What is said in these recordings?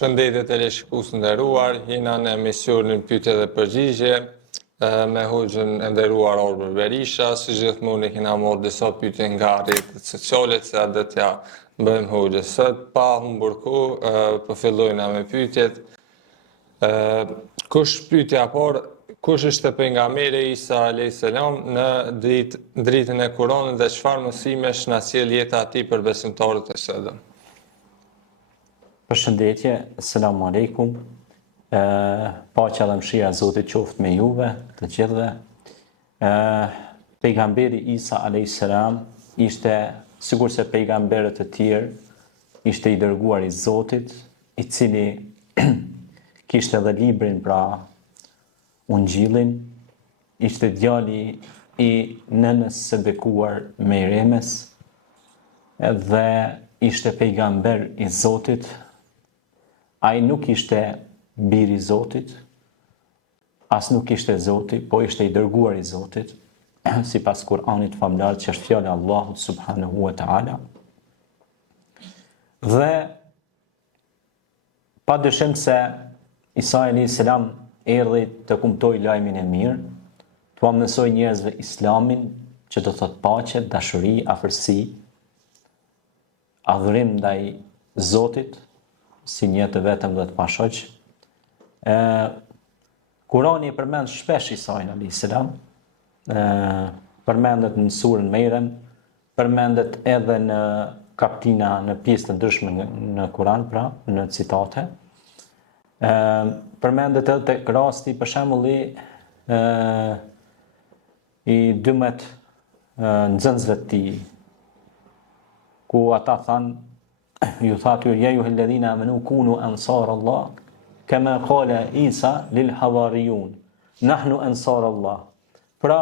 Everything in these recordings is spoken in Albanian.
Shëndetet e shikues nderuar, jena në emisionin Pyetje dhe Përgjigje me hoxhën e nderuar Orbër Berisha. Si gjithmonë kena marrë disa pyetje nga rrjetet sociale që do t'ja bëjmë hoxhës. Sot pa humbur kohë, po fillojna me pyetjet. Pyetja e parë, kush është pejgamberi Isa alayhis salam në dritën e Kuranit dhe çfarë mësimesh na sjell jeta e tij për besimtarët e sotëm? Përshëndetje, selamu alaikum, paqja dhe mëshira e Zotit qoftë me juve të gjithëve. Pejgamberi Isa alayhis salam ishte, sikur se pejgamberët e tjerë, ishte i dërguar i Zotit, i cili kishte edhe librin, pra Ungjillin, ishte djali i nënës së bekuar Mejremes dhe ishte pejgamber i Zotit. Ai nuk ishte biri i Zotit, as nuk ishte Zoti, po ishte i dërguar i Zotit, sipas Kur'anit famlar, që është fjala e Allahut subhanahu wa ta'ala. Dhe padyshim se Isa alayhis salam erdhi të kumtoj lajmin e mirë, t'u mësoj njerëzve Islamin, që do thot paqe, dashuri, afërsi, adhurim ndaj Zotit, si një të vetëm dhe të pashoq. Kurani përmend shpesh Isa alayhis salam, përmendet në surën Mejrem, përmendet edhe në kaptina, në pjesë të ndryshme në Kuran, pra, në citate. Përmendet edhe tek rasti, për shembull, i 12 nxënësve të tij, ku ata thanë, ju thatë ja ju helledhina amanu kunu ansar Allah, kema qala Isa lil havarijun, nahnu ansar Allah. Pra,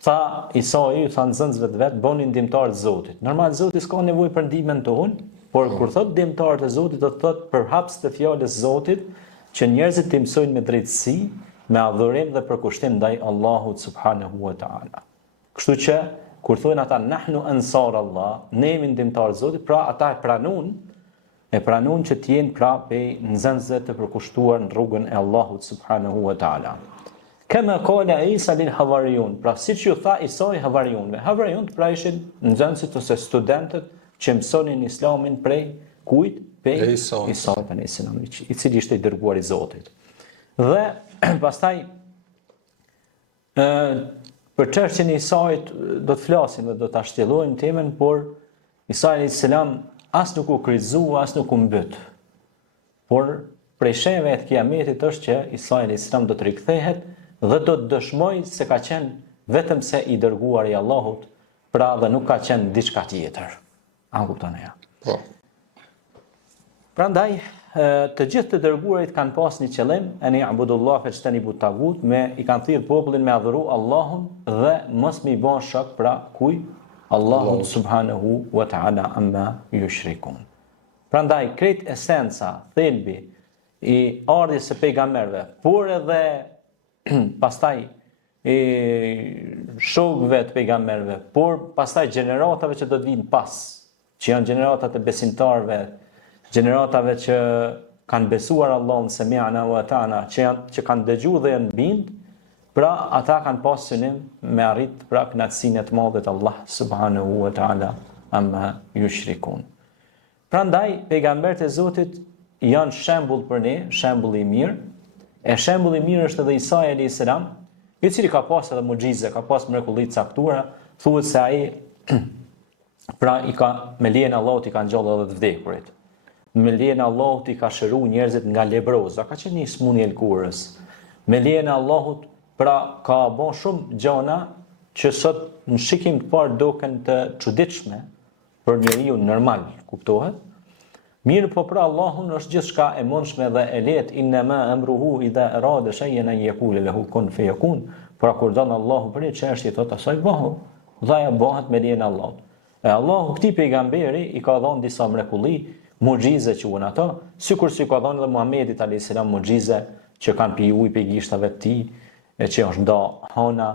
tha Isa ju tha nxënësve të vet, bëni ndihmëtar të Zotit. Normal Zoti s'ka nevojë për ndihmën tonë, por kur thot ndihmëtar të Zotit, do të thot përhaps të fjalës Zotit, që njerëzit të mësojnë me drejtësi, me adhurim dhe përkushtim ndaj Allahut subhanahu wa ta'ala. Kështu që kur thonë ata nahnu ansar Allah, ne jemi ndihmëtarë të Zotit, pra ata e pranojnë që të jenë pra pej nxënësve të përkushtuar në rrugën e Allahut subhanahu wa ta'ala. Kema qala Isa lil havarijun, pra siç ju tha Isa i havarijunëve. Havarijunët pra ishin nxënësit ose studentët që mësonin Islamin prej kujt? Prej Isa alayhis salam, i cili ishte i dërguar i Zotit. Dhe pastaj për çështjen e Isait do të flasim dhe do ta shtjellojmë temën, por Isa alayhis salam as nuk u kryqëzua, as nuk u mbyt. Por prej shenjave të kiametit është që Isa alayhis salam do të rikthehet dhe do të dëshmojë se ka qenë vetëm se i dërguar i Allahut, pra dhe nuk ka qenë diçka tjetër. A kuptoni ja? Po. Prandaj të gjithë të dërguarit kanë pas një qëllim, eni abudullah fajtanibu tagut, i kanë thirrë popullin me adhuru Allahun dhe mos me i bën shok pra kuj? Allahun subhanahu wa ta'ala amma yushrikun. Prandaj krejt esenca, thelbi i ardhjes së pejgamberëve, por edhe pastaj shokëve të pejgamberëve, por pastaj gjeneratave që do të vinë pas, që janë gjeneratat e besimtarëve, gjeneratave që kanë besuar Allahun sami'na wa ata'na, që kanë dëgjuar dhe janë bind, pra ata kanë pas synim me arrit pra kënaqësinë e të madhe të Allah subhanahu wa ta'ala amma yushrikun. Prandaj pejgamberët e Zotit janë shembull për ne, shembull i mirë. E shembulli i mirë është edhe Isa alayhis salam, i cili ka pas edhe mucize, ka pas mrekulli të caktuara, thuhet se ai pra me lejen e Allahut i ka ngjallë edhe të vdekurit. Me lejen e Allahut i ka shëruar njerëzit nga lebroza, ka qenë një smundje e lkurës. Me lejen e Allahut pra ka bën shumë gjëna që sot në shikim të parë duken të çuditshme për njeriu normal, kuptohet? Mirë po për Allahun është gjithçka e mundshme dhe e lehtë, inma amruhu idha arada shay'an an yaqula lahu kun fayakun. Pra kur don Allahu për një çështje thotë asaj bëhu, dhe ajo bëhet me lejen e Allahut. E Allahu këtij pejgamberi i ka dhënë disa mrekulli, mucize që unë ato, sikur si ka dhënë edhe Muhamedit alayhis salam mucize që kanë pi ujë pe gishtave të tij, e që është nda hana,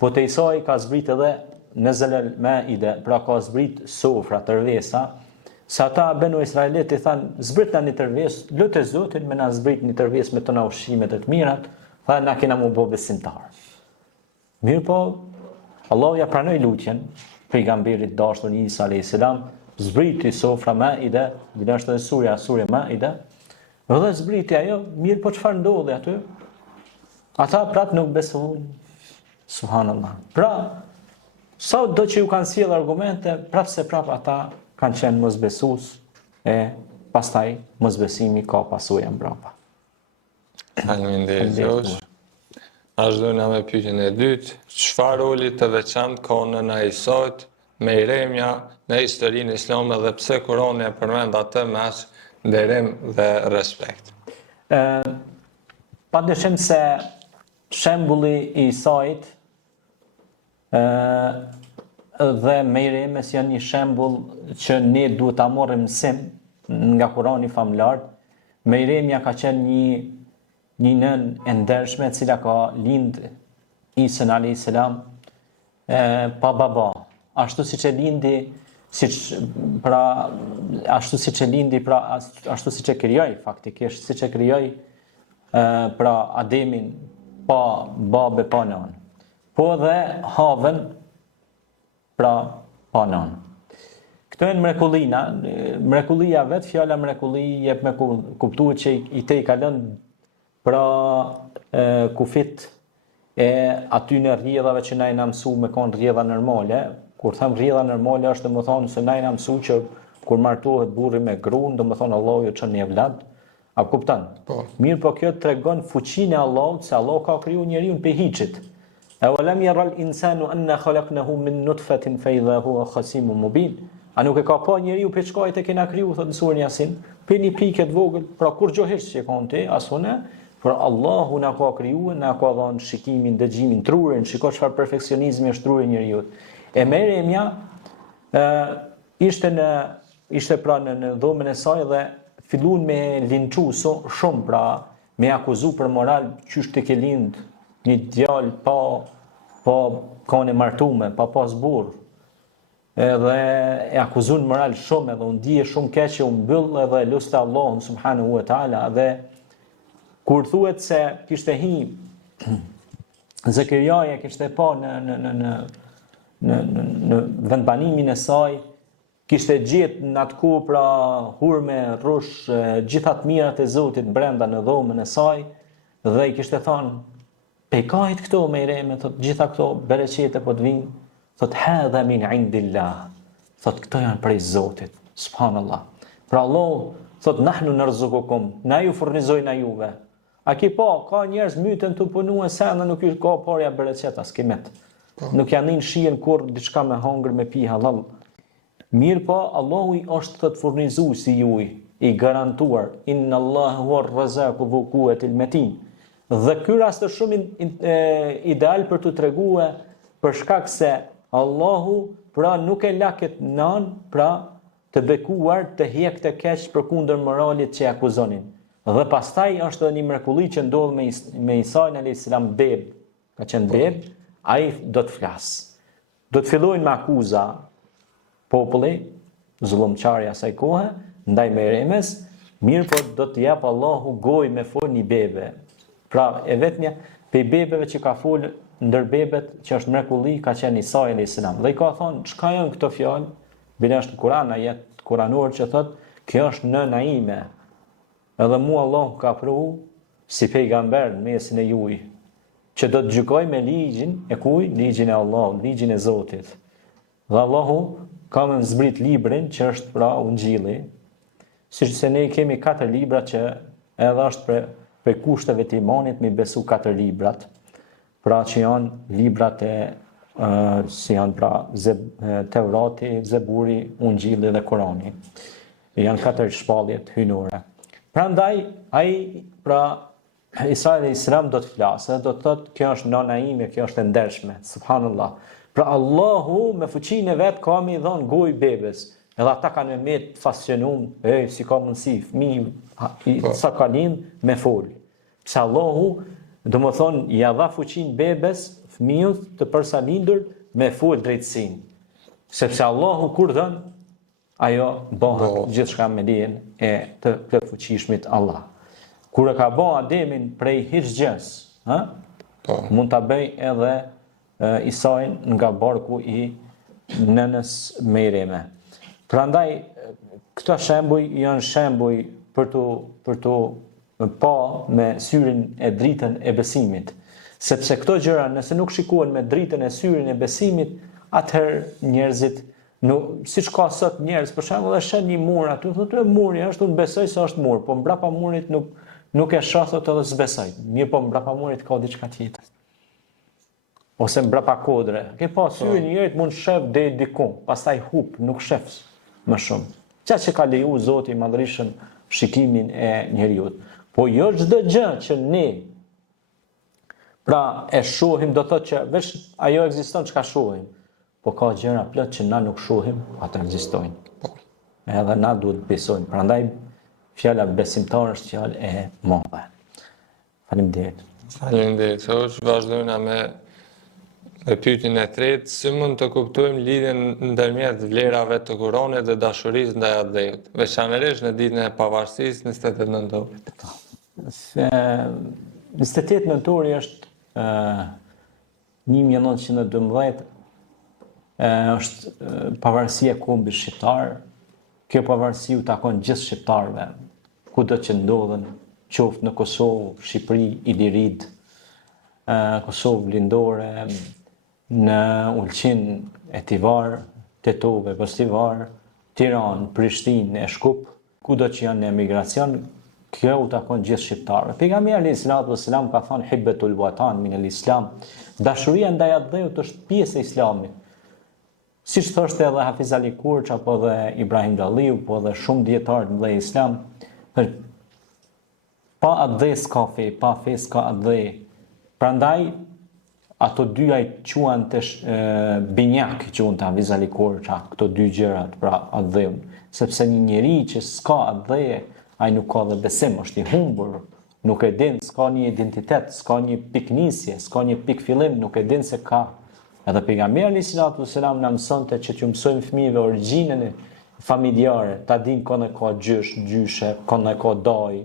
po te Isa i ka zbrit edhe në zelel maide, pra ka zbrit sofra, tërvesa, Se ata benu Israelit i thanë, zbrit na një tërvjes, lutë Zotin me na zbrit një tërvjes me tona ushqimet e të mirat, tha na kena mu bo besimtar. Mirë po, Allah ja pranoi lutjen pejgamberit dashur Isa alayhis salam, zbriti sofra Maide, gjithashtu edhe surja Maide, dhe zbriti ajo, mirë po çfarë ndodhi aty? Ata prap nuk besojnë. Subhanallah. Pra, sa do që ju kanë sjell argumente, prap ata kanë qenë mosbesues e pastaj mosbesimi ka pasojë mbrapa. Faleminderit Zoç. Vazhdojmë me pyetjen e dytë. Çfarë roli të veçantë ka nëna e Isait me Iremja në historinë islame dhe pse Kurani e përmend atë me aq nderim dhe respekt? Padyshim se shembulli i Isait dhe me Iremes janë një shembull që ne duhet ta marrim mësim nga Kurani famlar. Me Iremja ka qenë një nën e ndershme e cila ka lind Isën alayhis salam pa baba. Ashtu siç e lindi, ashtu siç e krijoi faktikisht, siç e krijoi pra Ademin pa babë pa nën. Po dhe Havën pra pa nën. Këto janë mrekullina, mrekullia vet, fjala mrekulli jep me kuptuar që i te i ka lënë pra kufit e aty në rrjedhave që na i na mësu me kon rrjedha normale. Kur them rrjedha normale është domethënë se na i na mësu që kur martohet burri me gruan, domethënë Allahu ju çon një evlad. A kupton? Po. Mirë, po kjo tregon fuqinë e Allahut, se Allah ka kriju njeriu pe hiçit. Awalam yara al-insanu anna khalaqnahu min nutfatin fa idha huwa khasimun mubin. A nuk e ka pa njeriu pe çkajt e kena kriju, thot në surën Yasin, pe një pikë të vogël, pra kur gjohesh që kanë ti, asune, por Allahu na ka krijuar, na ka dhënë shikimin, dëgjimin, trurin, shiko çfarë perfeksionizmi është truri njeriu. E Meremja ishte pra në dhomën e saj dhe filluan me linçu shumë, pra me akuzu për moral, qysh të ke lind një djalë pa kanë martume, pa pas burr. Edhe e akuzun moral shumë, edhe unë dije shumë keq që u mbyll edhe luste Allahun subhanahu wa taala, dhe kur thuhet se kishte hi Zakariaja kishte pa në vendbanimin e saj, kishte gjetë në atë kohë pra hurme, rrush, gjitha të mirat e Zotit brenda në dhomën e saj, dhe i kishte thënë, pejkajt këto me Ireme, thot gjitha këto bereqete po të vinë, thot hadha min indillah, thot këto janë prej Zotit, subhanallah. Pra Allah thot nahnu narzuqukum, na ju furnizojna juve. A ki ka njerëz myten të punue sena, nuk ju ka parja bereqeta, skimet. Nuk janë nin shien kur diçka me hangër, me pi halal. Mirë po, Allahu i është thot furnizuesi juaj, i garantuar, inna Allahu huwa ar-razzaqu dhu quwwatil matin. Dhe ky rast është shumë ideal për të treguar për shkak se Allahu pra nuk e laket nan, pra të bekuar të hjek të keq përkundër moralit që e akuzonin. Dhe pastaj është edhe një mrekulli që ndodh me Isain alayhis salam beb, ka qenë beb, ai do të flas. Do të fillojnë me akuza populli, zullumçarja asaj kohe, ndaj Meremes, mirë po do të jap Allahu gojë me fol një bebe. Pra e vetmja pe bebeve që ka fol ndër bebet që është mrekulli ka qenë Isa alayhis salam. Dhe i ka thonë, çka janë këto fjalë? Bile është në Kur'an ajet kuranor që thot, kjo është nëna ime. Edhe mu Allah ka pru si pejgamber në mesin e juj, që do të gjykoj me ligjin e kuj, ligjin e Allah, ligjin e Zotit. Dhe Allahu ka me zbrit librin që është pra Ungjilli, si që se ne kemi 4 libra që edhe është për kushteve të imanit me besu 4 librat, pra që janë librat si janë pra Tevrati, Zeburi, Ungjilli dhe Kurani. Janë 4 shpalljet hynore. Prandaj, pra Isa alayhis salam do të flasë, do të thotë kjo është nona ime, kjo është e ndershme, subhanallah. Pra Allahu me fuqinë e vet ka më dhënë gojë bebes. Edhe ata kanë me të fascionum, si ka mundësi fëmijë sa ka lind me fol. Pse Allahu, domethënë, ja dha fuqinë bebes, fëmijës të përsa lindur me fol drejtësinë. Sepse Allahu kur dhën, ajo bëhet gjithçka me dijen e të plotfuqishmit Allah. Kur e ka bë Ademin prej hiç gjës, mund ta bëj edhe Isain nga barku i nënës Merime. Prandaj këto shembuj janë shembuj për tu pa me syrin e dritën e besimit. Sepse këto gjëra nëse nuk shikohen me dritën e syrin e besimit, atëherë njerëzit siç ka sot njerëz, për shembull, e shën një mur aty, thotë muri është, unë besoj se është mur, po mbrapa murit nuk e shoh thotë edhe s'besoj. Mirë, po mbrapa murit ka diçka tjetër. Ose mbrapa kodre. Ke pa syrin njerit mund shef deri diku, pastaj hub, nuk shef më shumë. Çka që ka leju Zoti i Madhërisht shikimin e njeriut. Po jo çdo gjë që ne pra e shohim do thotë që veç ajo ekziston çka shohim. Po ka gjëra plot që na nuk shohim, ato ekzistojnë. Edhe na duhet besojmë. Prandaj fjala besimtar është fjalë e madhe. Faleminderit. Faleminderit. Vazhdojmë me pyetjen e tretë, si mund të kuptojmë lidhjen ndërmjet vlerave të Kuranit dhe dashurisë ndaj Allahut, veçanërisht në ditën e pavarësisë 28 nëntorit. 28 nëntori është 1912, është pavarësia e kombit shqiptar. Kjo pavarësi u takon gjithë shqiptarëve, kudo që ndodhen, qoftë në Kosovë, Shqipëri, Ilirid, Kosovë Lindore, në Ulqin e Tivar, Tetove, Postivar, Tiranë, Prishtinë, e Shkup, kudo që janë në emigracion, kjo u takon gjithë shqiptarëve. Pejgamberi alayhis salatu wassalam ka thënë hibbetul watan min al-islam, dashuria ndaj Allahut është pjesë e Islamit. Siç thoshte edhe Hafiz Ali Kurç apo edhe Ibrahim Dalliu, po edhe shumë dietarë të mëdhenj islam, pa Allah s'ka fe, pa fe s'ka Allah. Prandaj ato dyja i quan të binjak, quan të Hafiz Ali Kurç, këto dy gjërat, pra Allahun, sepse një njeri që s'ka Allah, ai nuk ka dhe besim, është i humbur, nuk e din, s'ka një identitet, s'ka një piknisje, s'ka një pik fillim, nuk e din se ka. Edhe pejgamberi alayhis salatu wassalam na mësonte që t'ju mësojmë fëmijëve origjinën familjare, ta din kënd e ka gjyshe, kënd e ka daj,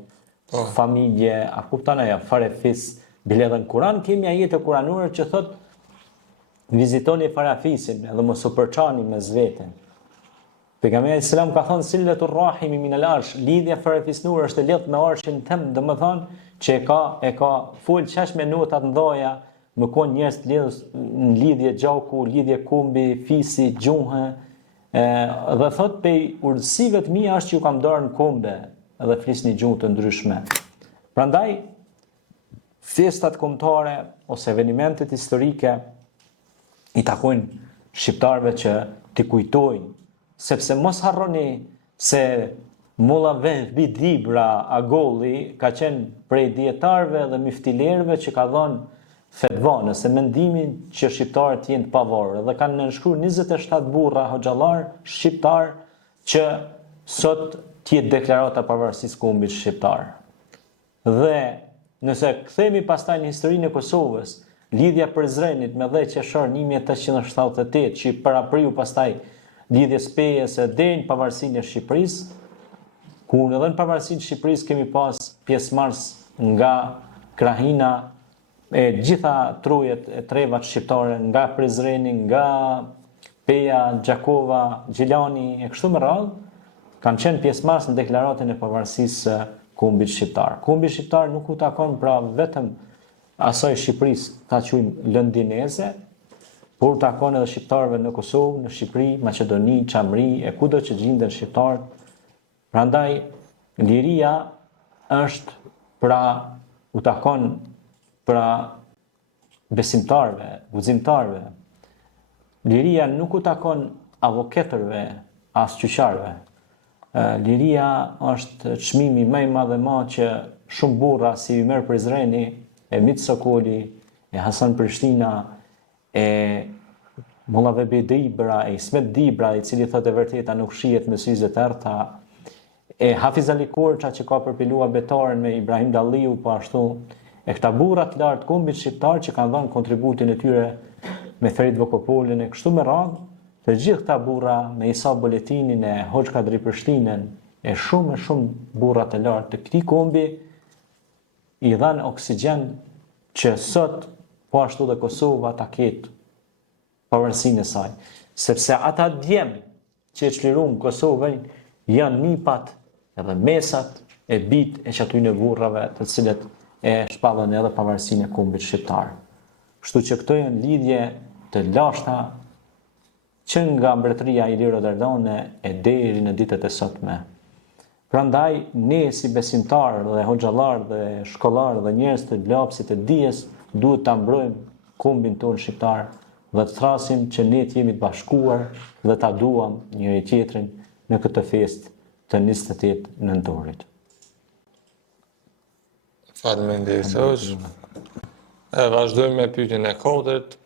familje, a kupton ajo, farefis. Bile edhe në Kur'an kemi ajete kuranore që thot vizitoni farafisin edhe mos u përçani mes veten. Pejgamberi alayhis salam ka thënë sillatur rahimi min al-arsh, lidhja farefisnore është e lidhur me arshin tëm, domethënë që e ka fol çash me notat ndoja, më konë njerëz të lidhës në lidhje gjaku, lidhje kumbi, fisi, gjuhë, dhe thot pej urtësive të mia është që ju kam darë në kumbe edhe flisni gjuhë të ndryshme. Prandaj festat kombëtare ose evenimentet historike i takojnë shqiptarëve që t'i kujtojnë, sepse mos harroni se Molla Vehbi Dibra Agolli ka qenë prej dietarëve dhe miftilerëve që ka dhënë fetva nëse mendimin që shqiptarët jenë të pavarur, dhe kanë nënshkruar 27 burra hoxhallar shqiptar që sot tjetë deklarata pavarësisë kombit shqiptar. Dhe nëse kthehemi pastaj në historinë e Kosovës, lidhja për Zrenit me 10 qershor 1878 që parapriu pastaj lidhjes pejese deri në pavarësinë e Shqipërisë, ku edhe në pavarësinë e Shqipërisë kemi pas pjesëmarrës nga Krahina, e gjitha trujet e trevat shqiptare, nga Prizreni, nga Peja, Gjakova, Gjilani, e kështu me radhë, kanë qenë pjesëmarrës në deklaratën e pavarësisë kombit shqiptar. Kombi shqiptar nuk u takon pra vetëm asaj Shqipërisë, ta quajmë lëndineze, por takon edhe shqiptarëve në Kosovë, në Shqipëri, Maqedoni, Çamri, e kudo që gjenden shqiptarët. Prandaj liria është pra u takon pra besimtarve, guximtarve. Liria nuk u takon avokatërve, as qyqarve. Liria është çmimi më i madh që shumë burra si Ymer Prizreni, e Mit Sokoli, e Hasan Prishtina, e Molla Vehbi Dibra, e Ismet Dibra, i cili thotë e vërteta nuk shihet me syze të errta, e Hafiz Ali Kurça që ka përpiluar betaren me Ibrahim Dalliu, po ashtu e këta burra të lartë kombit shqiptar që kanë dhënë kontributin e tyre me Ferit Vokopolin e kështu me radhë, të gjithë këta burra me Isa Buletinin e Hoxh Kadri Prishtinën e shumë burra të lartë të këtij kombi i dhanë oksigjen që sot po ashtu dhe Kosova ta ketë pavarësinë e saj, sepse ata djem që e çliruan Kosovën janë nipat edhe mesat e bit e çatyne burrave të cilët e shpallën edhe pavarësinë e kombit shqiptar. Kështu që këto janë lidhje të lashta që nga mbretëria Iliro Dardane e deri në ditët e sotme. Prandaj ne si besimtar dhe hoxhallar dhe shkollar dhe njerëz të lapsit të dijes duhet ta mbrojmë kombin tonë shqiptar dhe të thrasim që ne të jemi të bashkuar dhe ta duam njëri tjetrin në këtë festë të 28 nëntorit. Faleminderit Hoxh. Vazhdojmë me pyetjen e katërt.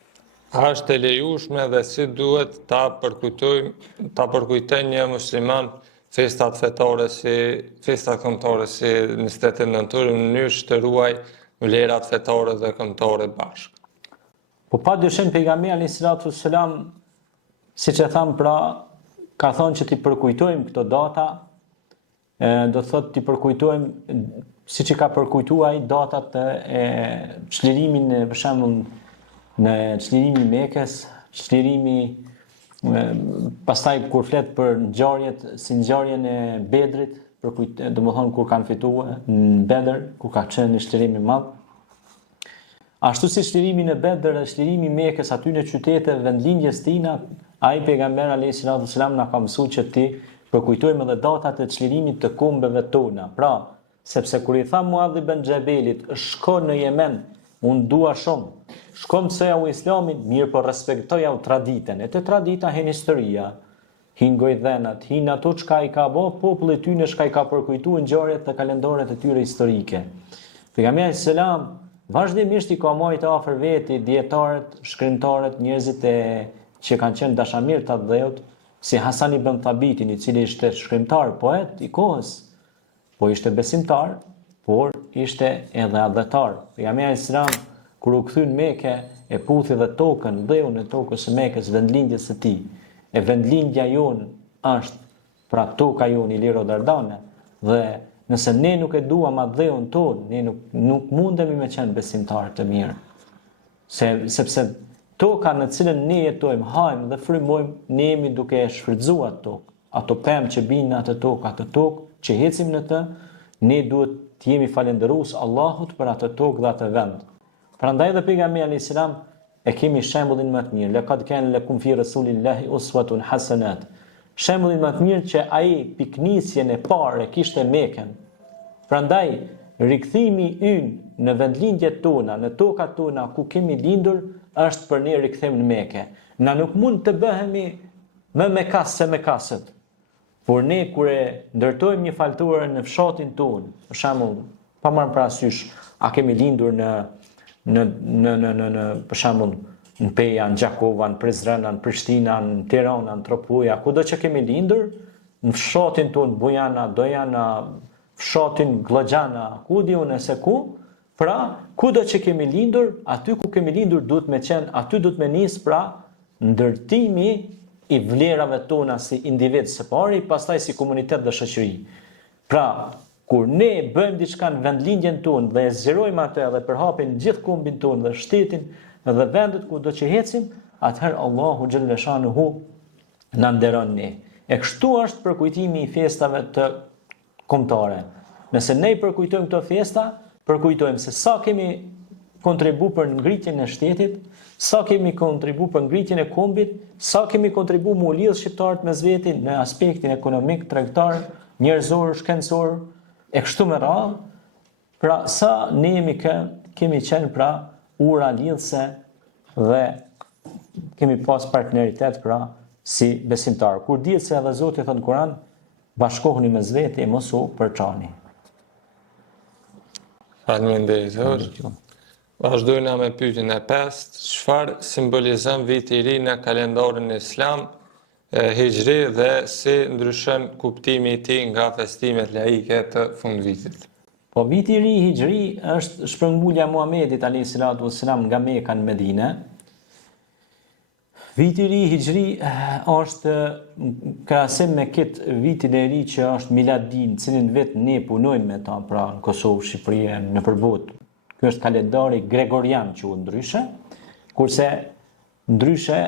A është e lejueshme dhe si duhet ta përkujtojnë një musliman festat fetare si festat kombëtare si 28 nëntor në mënyrë që të ruaj vlerat fetare dhe kombëtare bashkë? Po pa dyshim pejgamberi alayhis salatu wassalam, siç e tham pra, ka thonë që t'i përkujtojmë këto data, do thotë t'i përkujtojmë siç i ka përkujtuar ai datat e çlirimin për shembull në çlirimin e Mekës, çlirimi pastaj kur flet për ngjarjet si ngjarjen e Bedrit, domethënë kur kanë fituar në Bedër, kur ka qenë një çlirim i madh. Ashtu si çlirimi në Bedër dhe çlirimi i Mekës aty në qytete vendlindjes tina, ai pejgamber alayhis salatu wassalam na ka mësuar që ti përkujtojmë edhe datat e çlirimit të kombeve tona. Pra, sepse kur i tha Muadh ibn Xhabelit, shko në Yemen, unë dua shumë, shko mësoja u Islamin, mirë po respektoja u traditën, e të tradita hen historia, hin gojdhenat, hin ato çka i ka bë populli tyne, çka i ka përkujtuar ngjarjet të kalendaret e tyre historike. Pejgamberi selam vazhdimisht i ka marrë afër veti dietarët, shkrimtarët, njerëzit që kanë qenë dashamirë të dheut, si Hasan ibn Thabitin, i cili ishte shkrimtar, poet i kohës, po ishte besimtar, por ishte edhe adhetar. Pejgamberi selam kur u kthy në Mekë e puthi dhe tokën, dheun e tokës së Mekës, vendlindjes së tij. E vendlindja jon është pra toka jon Iliro Dardane, dhe nëse ne nuk e duam atë dheun tonë, ne nuk mundemi me qenë besimtarë të mirë. Sepse toka në cilën ne jetojmë, hajmë dhe frymojmë, ne jemi duke e shfrytzuar atë tokë. Ato pemë që binë në atë tokë që hecim në të, ne duhet të jemi falendërues Allahut për atë tokë dhe atë vend. Prandaj dhe pejgamberi alayhis salam e kemi shembullin më të mirë. Laqad kana lakum fi rasulillahi uswatun hasanat. Shembullin më të mirë që ai piknisjen e parë kishte Mekën. Prandaj rikthimi ynë në vendlindjet tona, në tokat tona ku kemi lindur, është për ne rikthem në Mekë. Na nuk mund të bëhemi më mekas se mekasët. Por ne kur e ndërtojmë një falturë në fshatin tonë, për shembull, pa marrë parasysh, a kemi lindur në për shembull në Peja, në Gjakova, në Prizren, në Prishtina, në Tirana, në Tropuja, kudo që kemi lindur, në fshatin tonë, Bujana, Dojana, fshatin Gllogjana, ku di unë se ku, pra, kudo që kemi lindur, aty ku kemi lindur duhet me qenë, aty duhet me nis pra ndërtimi i vlerave tona si individ së pari, pastaj si komunitet dhe shoqëri. Pra, kur ne bëjmë diçka në vendlindjen tonë dhe e zgjerojmë atë dhe përhapim gjithë kombin tonë dhe shtetin dhe vendet ku do që ecim, atëherë Allahu xhalla shanuhu na nderon ne. E kështu është përkujtimi i festave të kombëtare. Nëse ne përkujtojmë këto festa, përkujtojmë se sa kemi kontribu për ngritjen e shtetit, sa kemi kontribu për ngritjen e kombit, sa kemi kontribu më u lidh shqiptarët mes veti në aspektin ekonomik, tregtar, njerëzor, shkencor, e kështu me radhë. Pra sa ne kemi qenë pra ura lidhse dhe kemi pas partneritet pra si besimtar. Kur dihet se edhe Zoti thot në Kur'an, bashkohuni mes veti e mos u përçani. Faleminderit. Vazhdojna me pyetjen e 5. Çfarë simbolizon viti i ri në kalendarin islam, hijri, dhe si ndryshon kuptimi i tij nga festimet laike të fundvitit? Po viti i ri hijri është shpërngulja e Muhamedit alayhis salatu wassalam nga Mekka në Medinë. Viti i ri hijri është krahasim me këtë vitin e ri që është miladin, cilin vetë ne punojmë me ta, pra në Kosovë, Shqipëri, në përbotë. Ky është kalendari gregorian që u ndryshe, kurse ndryshe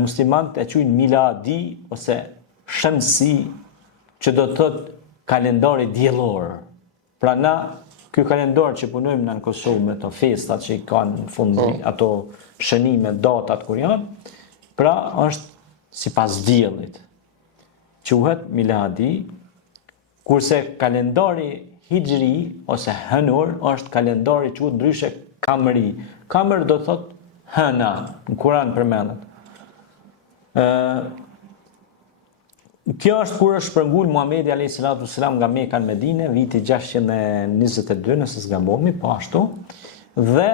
muslimanët e quajnë miladi ose shamsi, që do të thotë kalendari diellor. Pra na ky kalendar që punojmë në Kosovë me ato festat që i kanë në fund ato shënime, datat kur janë, pra është sipas diellit. Quhet miladi, kurse kalendari hijri ose hënor është kalendari quhet ndryshe kamri. Kamr do thotë hëna, në Kur'an përmendet. Kjo është kur është shpërngul Muhamedi alayhis salam nga Mekka në Medinë, viti 622 nëse s'gabohemi, po ashtu. Dhe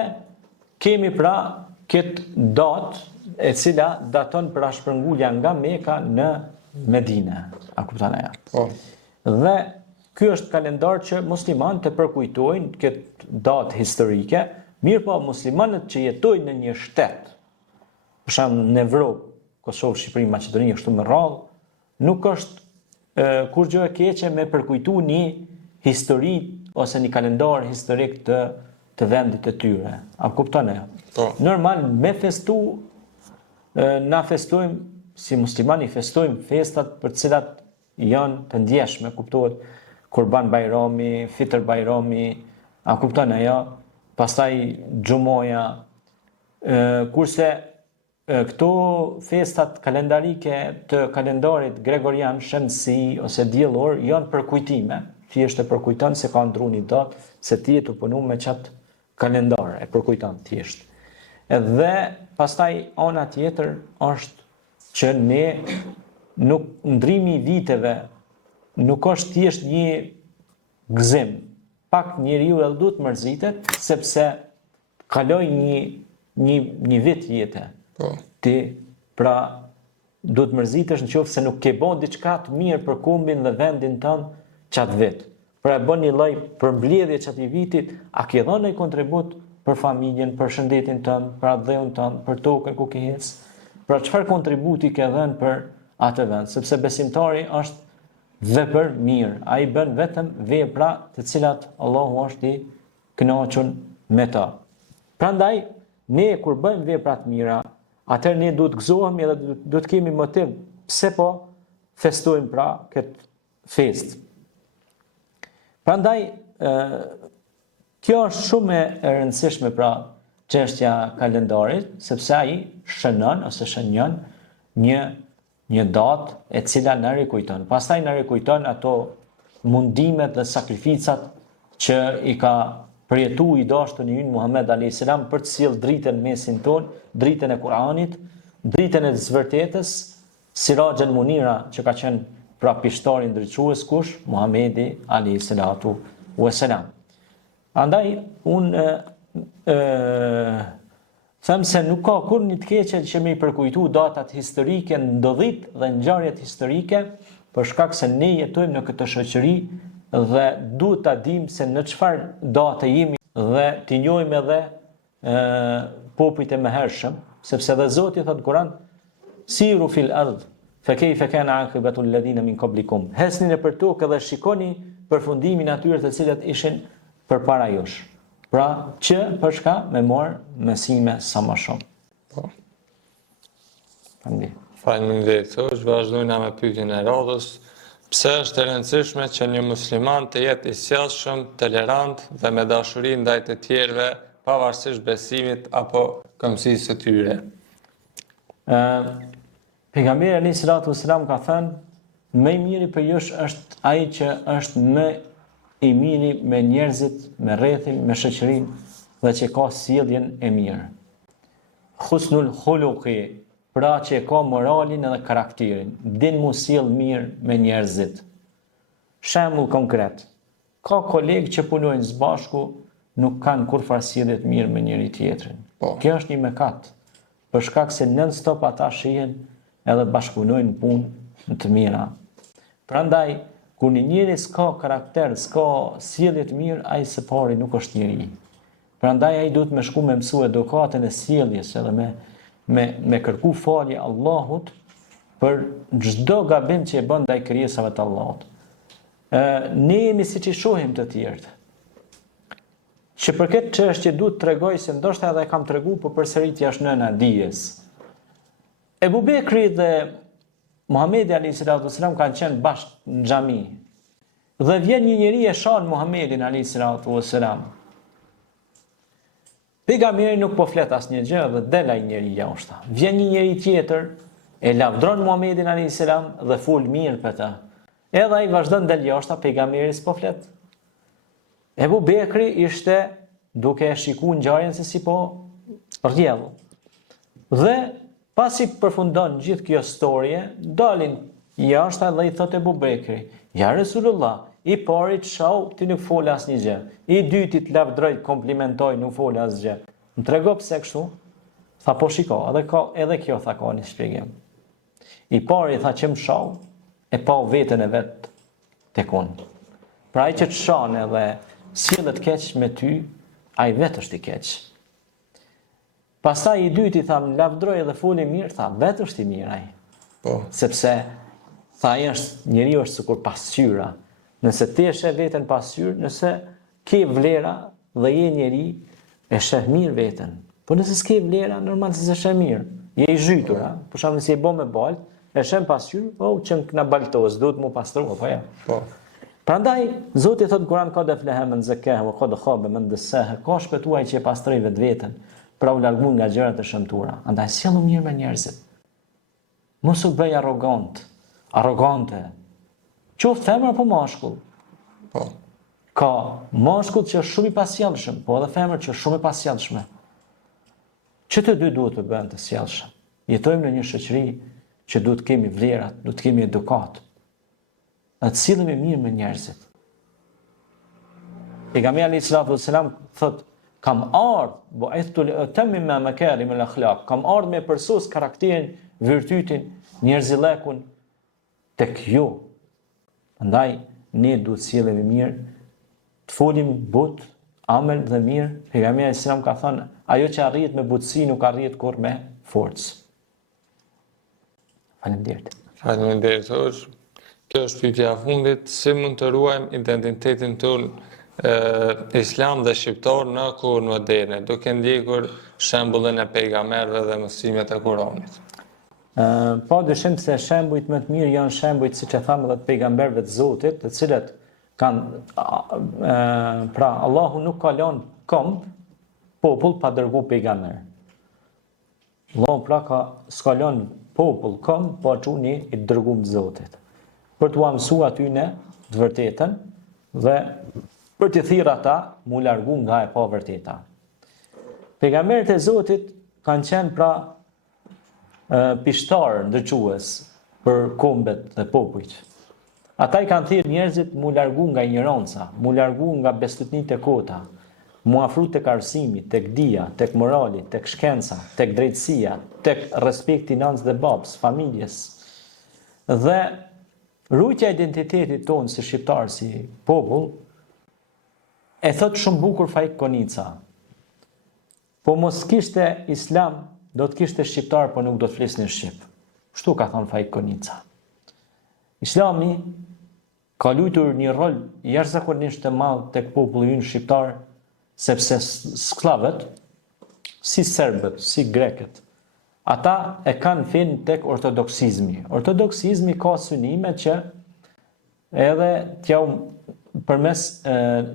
kemi pra këtë datë e cila daton pra shpërngulja nga Mekka në Medinë. A kupton ajo? Po. Dhe ky është kalendar që muslimanët e përkujtojnë këtë datë historike, mirë po muslimanët që jetojnë në një shtet, për shembull në Evropë, Kosovë, Shqipëri, Maqedoni, kështu me radhë, nuk është kur gjë e keqe me përkujtu një histori ose një kalendar historik të vendit të tyre. A kupton e? Po. Normal, me festu, na festojmë, si muslimani festojmë festat për cilat janë të ndjeshme, kuptohet Kurban Bajrami, Fitr Bajrami, a kupton e ja, pastaj Xhumoja, kurse këto festat kalendarike të kalendarit gregorian, shamsi ose diellor janë për kujtime. Thjesht e përkujton se ka ndruar një datë, se ti je të punu me çat kalendar, e përkujton thjesht. Edhe pastaj ana tjetër është që ne nuk ndrimi i viteve nuk është thjesht një gëzim. Pak njeriu e ldut mërzitet sepse kaloi një vit jetë. Po. Ti pra do të mërzitesh në qoftë se nuk ke bën diçka të mirë për kombin dhe vendin tënd çat vit. Pra e bën një lloj përmbledhje çatij vitit, a ke dhënë një kontribut për familjen, për shëndetin tënd, për dheun tënd, për tokën ku ke ecë. Pra çfarë kontributi ke dhënë për atë vend, sepse besimtari është vepër mirë, ai bën vetëm vepra të cilat Allahu është i kënaqur me ta. Prandaj ne kur bëjmë vepra të mira, atëherë ne duhet gëzohemi edhe duhet kemi motiv pse po festojmë pra këtë fest. Prandaj kjo është shumë e rëndësishme pra çështja kalendarit, sepse ai shënon ose shënjon një datë e cila na rikujton. Pastaj na rikujton ato mundimet dhe sakrificat që i ka përjetu i dashtën i ynë Muhammed a.s. për të sjellë dritën mesin ton, dritën e Kur'anit, dritën e zvërtetës, Sirajën Munira që ka qenë pra pishtari ndriçues kush? Muhamedi a.s. Andaj unë them se nuk ka kur një të keqe që me i përkujtu datat historike, ndodhit dhe ngjarjet historike, për shkak se ne jetojmë në këtë shoqëri dhe duhet ta dim se në çfarë date jemi dhe t'i njohim edhe popujt e mëhershëm, sepse edhe Zoti thot Kur'an, siru fil ardh fa kayfa kana aqibatu alladhina min qablikum. Hesni nëpër tokë dhe shikoni përfundimin atyre të cilët ishin përpara jush. Pra që për shka me marr mësime sa më shumë. Po. Faleminderit. Faleminderit. Vazhdojmë me pyetjen e radhës. Pse është e rëndësishme që një musliman të jetë i sjellshëm, tolerant dhe me dashuri ndaj të tjerëve, pavarësisht besimit apo këmbësisë së tyre? Pejgamberi alayhis salatu wassalam ka thënë, më i miri për jush është ai që është më i miri me njerëzit, me rrethin, me shoqërinë dhe që ka sjelljen e mirë. Husnul khuluqi, pra që e ka moralin edhe karakterin, din mu sjell mirë me njerëzit. Shembull konkret, ka kolegë që punojnë së bashku, nuk kanë kur sjellje të mirë me njëri tjetrin. Po. Kjo është një mëkat, për shkak se non-stop ata shihen edhe bashkëpunojnë punë të mira. Prandaj, kur një njeri s'ka karakter, s'ka sjellje të mirë, ai së pari nuk është njeri. Prandaj ai duhet me shku me mësu edukatën e sjelljes edhe me kërku falje Allahut për çdo gabim që e bën ndaj krijesave të Allahut. Ne jemi siç i shohim të tjerët. Që për këtë çështje duhet të tregoj se ndoshta edhe kam treguar, por përsëritja është nëna e dijes. Ebu Bekri dhe Muhamedi alayhis salam kanë qenë bashkë në xhami. Dhe vjen një njeri e shon Muhamedin alayhis salam. Pejgamberi nuk po flet asnjë gjë dhe del ai njeri jashtë. Vjen një njeri tjetër, e lavdron Muhamedin alayhis salam dhe fol mirë për ta. Edhe ai vazhdon del jashtë, pejgamberi s'po flet. Ebu Bekri ishte duke shikuar ngjarjen se si po rrjedh. Dhe pasi përfundon gjithë kjo storie, dalin jashtë dhe i thot Ebu Bekri: "Ja Resulullah, i pari të shau, ti nuk fol asnjë gjë. I dytit lavdroj, komplimentoj, nuk fol asgjë. Më trego pse kështu?" Tha po shiko, edhe kjo tha ka një shpjegim. I pari tha që më shau, e pa veten e vet tek unë. Pra ai që të shon edhe sillet keq me ty, ai vetë është i keq. Pastaj i dyti tha më lavdroj edhe foli mirë, tha vetë është i mirë ai. Po. Sepse tha ai është njeriu është sikur pasqyra. Nëse ti e sheh veten pasqyrë, nëse ke vlera dhe je njeri, e sheh mirë veten. Po nëse s'ke vlera, normal se s'e sheh mirë. Je i zhytur, a? Për shembull si e bën me balt, e sheh pasqyrë, oh që na baltos, duhet mu pastrua, po ja. Po. Prandaj Zoti thot në Kur'an: "Qad aflaha man zakkaha wa qad khaba man dassaha." Ka shpëtuar që e pastroi vetveten, pra u largu nga gjërat e shëmtuara. Andaj sjellu mirë me njerëzit. Mos u bëj arrogante. Qoftë femër apo mashkull. Po. Ka mashkull që është shumë i pasjellshëm, po edhe femër që është shumë i pasjellshme. Që të dy duhet të bëhen të sjellshëm. Jetojmë në një shoqëri që duhet kemi vlerat, duhet kemi edukat. Dhe të sillemi mirë me njerëzit. Pejgamberi alayhis salam thot: "Kam ardhur, bu'ithtu li utammima makarim al-akhlaq." Kam ardhur me përsos karakterin, virtytin, njerëzillekun tek ju. Andaj ne duhet sillemi mirë, të folim but, amel dhe mirë. Pejgamberi alayhis salam ka thënë: "Ajo që arrihet me butësi nuk arrihet kur me forcë." Faleminderit. Faleminderit hoxh. Kjo është pyetja e fundit: si mund të ruajmë identitetin tonë islam dhe shqiptar në kohën moderne, duke ndjekur shembullin e pejgamberëve dhe mësimet e Kuranit? Pa dyshim se shembujt më të mirë janë shembujt, siç e thamë, edhe të pejgamberëve të Zotit, të cilët kanë pra Allahu nuk ka lënë këmbë popull pa dërguar pejgamber. Allahu pra s'ka lënë popull këmbë pa çuni i dërguar të Zotit. Për t'u mësuar aty në të vërtetën dhe për të thirrë ata mu largu nga e pa vërteta. Pejgamberët e Zotit kanë qenë pra pishtarë ndërques për kombet dhe popujt. Ata i kanë thirrë njerëzit mu largu nga ignoranca, mu largu nga beslutnitë e kota, mu afru tek arsimi, tek dia, tek morali, tek shkenca, tek drejtësia, tek respekti nënës dhe babës, familjes. Dhe rujtja identitetit tonë si shqiptar, si popull, e thot shumë bukur Faik Konica. Po mos kishte islam, do të kishte shqiptar, po nuk do të flisnin shqip. Kështu ka thonë Faik Konica. Islami ka luajtur një rol jashtëzakonisht të madh tek populli ynë shqiptar, sepse sklavët, si serbët, si grekët, ata e kanë fenë tek ortodoksizmi. Ortodoksizmi ka synime që edhe t'ja përmes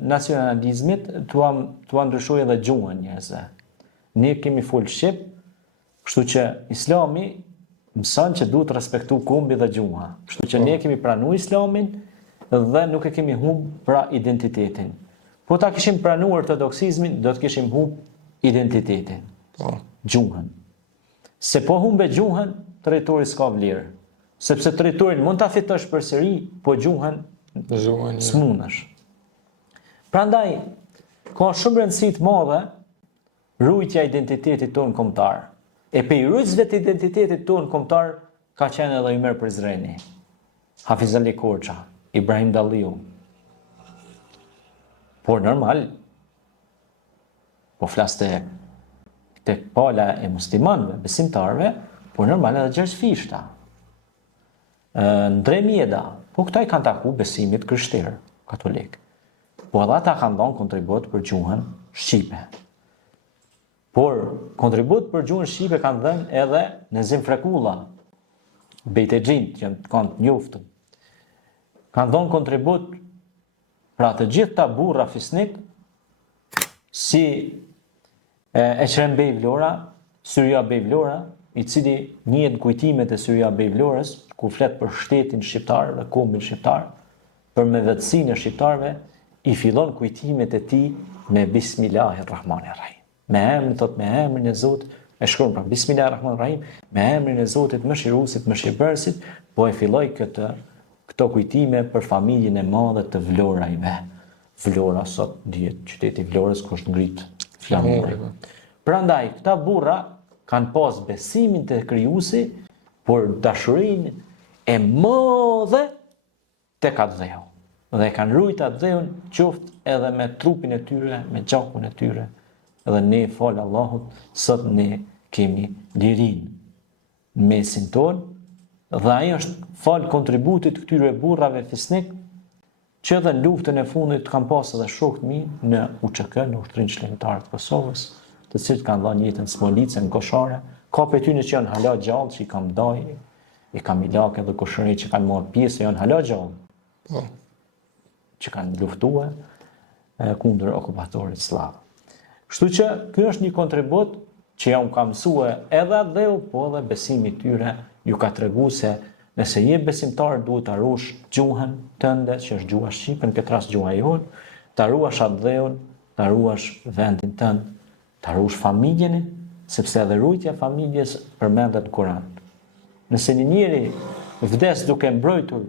nacionalizmit t'ua ndryshojë edhe gjuhën njerëzve. Ne kemi fol shqip, kështu që Islami mëson që duhet respektu kombi dhe gjuha. Kështu që ne kemi pranuar Islamin dhe nuk e kemi humb pra identitetin. Po ta kishim pranuar ortodoksizmin, do të kishim humb identitetin, gjuhën. Se po humbe gjuhën, territori s'ka vlerë. Sepse territorin mund ta fitosh përsëri, po gjuhën s'mundesh. Prandaj ka shumë rëndësi të madhe rujtja e identitetit tonë kombëtar. E pe rujtësve të identitetit tonë kombëtar ka qenë edhe Ymer Prizreni, Hafiz Ali Korça, Ibrahim Dalliu. Por normal, po flas te tek pala e muslimanëve, besimtarëve, por normal edhe gjergjfishta. Ndre Mjeda, po këta i kanë taku besimit krishterë, katolik. Po edhe ata kanë dhënë kontribut për gjuhën shqipe. Por kontribut për gjuhën shqipe kanë dhënë edhe Nezim Frekulla, Bejtegjin, që kanë të njoftën. Kanë dhënë kontribut pra të gjithë ta burra fisnik, si Eqrem Bej Vlora, Syria Bej Vlora, i cili njihet në kujtimet e Syria Bej Vlorës, ku flet për shtetin shqiptar dhe kombin shqiptar, për mëdhetësinë e shqiptarëve, i fillon kujtimet e tij me Bismillahirrahmanirrahim. Me emrin e Zotit, e shkruan pra Bismillahirrahmanirrahim, me emrin e Zotit mëshiruesit, mëshirbërësit, po e filloi këto kujtime për familjen e madhe të Vlorajve. Vlora sot dihet qyteti i Vlorës ku është ngrit flamuri. Prandaj këta burra kanë pas besimin te krijuesi, por dashurinë e madhe tek atë dhe kanë rujt atë dheun qoftë edhe me trupin e tyre, me gjakun e tyre. Edhe ne falë Allahut, sot ne kemi lirin në mesin tonë, dhe ai është falë kontributit këtyre burrave fisnik, që edhe në luftën e fundit kanë pas edhe shokët mi në UÇK, në Ushtrinë Shëndetar të Kosovës, të cilët kanë dhënë jetën Smolice në Koshare, ka për tyre që janë hala gjallë, që i kam daj, i kam ilak edhe koshëri që kanë marrë pjesë, janë hala gjallë, që kanë luftuar kundër okupatorit slav. Kështu që ky është një kontribut që ja unë ka mësue edhe dheu, po edhe besimi tyre ju ka tregu se nëse je besimtar duhet ta ruash gjuhën tënde, që është gjuha shqipe, në këtë rast gjuha jonë, ta ruash atë dheun, ta ruash vendin tënd, ta ruash familjen, sepse edhe rujtja e familjes përmendet në Kur'an. Nëse një njeri vdes duke mbrojtur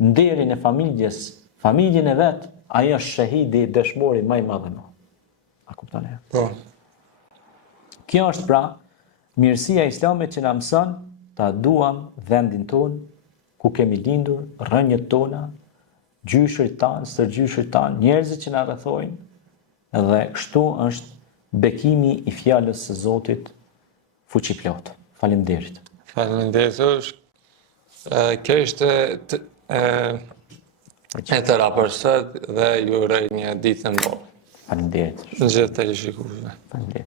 nderin e familjes, familjen e vet, ai është shahidi, dëshmori më i madh. A kupton e? Po. Kjo është pra mirësia e Islamit që na mëson ta duam vendin ton, ku kemi lindur, rrënjët tona, gjyshrit tanë, stërgjyshrit tanë, njerëzit që na rrethojnë, dhe kështu është bekimi i fjalës së Zotit fuqiplot. Faleminderit. Faleminderit. Kjo ishte e tëra për sot dhe ju uroj një ditë të mbarë. Faleminderit. Në gjithë të shikuesve. Faleminderit.